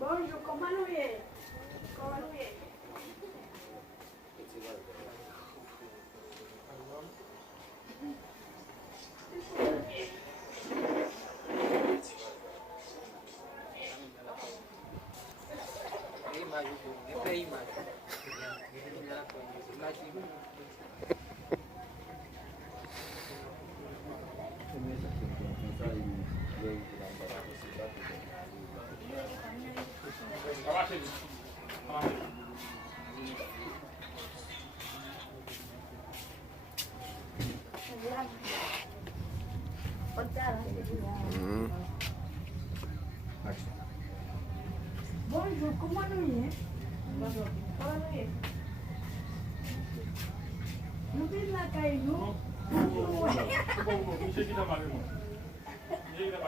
Bonjour, comment nous est? Comment nous est? Bonjour, comment nous est? Bonjour, comment nous est? Nous vivons la caille, nous?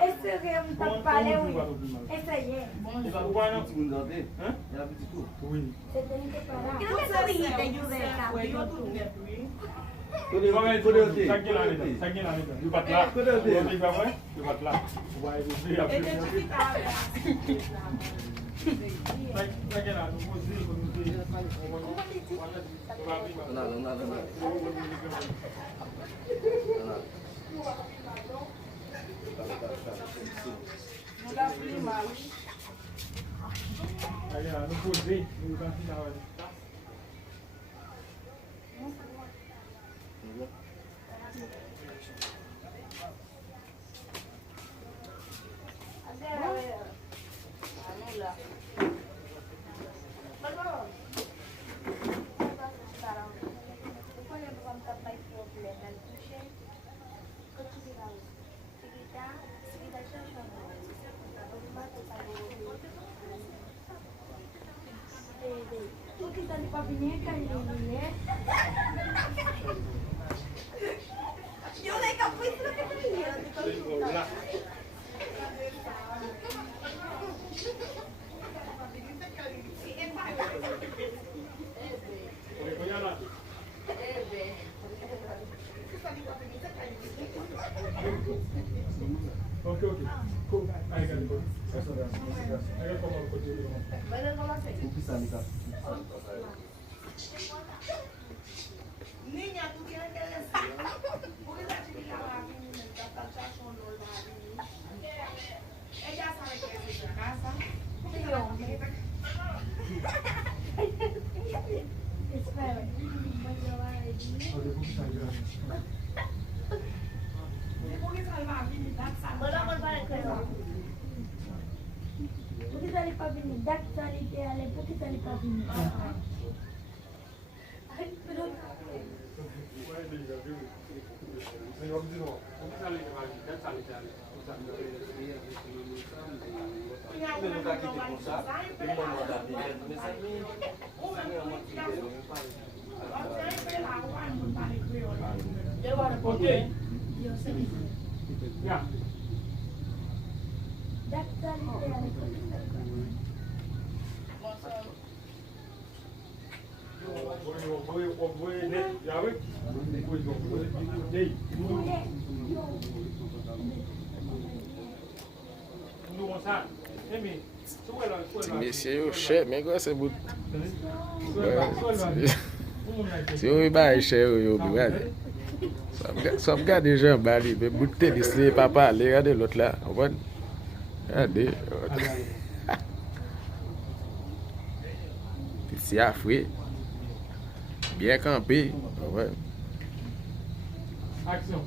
Essayez de parler, oui. Essayez. Oui. Tu kita di pabineca ini ya. Yo le capuito lo que tenía. Okay. Cool. I got it. I got come on, continue. Niña, tú tienes que decir. Porque esa chiquilla va a venir en el con los labios. Ella sabe que es su casa. Espera. Kita di pabini, dak tadi dia lepas kita di pabini. Okay. Yeah. Dak tadi dia lepas. Messieurs, yo cher, mais quoi c'est bout. Si vous pas cher, yo regardez. Ça me garde déjà bali, mais bout de tennis, papa, regardez l'autre là. Regardez. Petit affreux. Bien campé. Ouais. Action.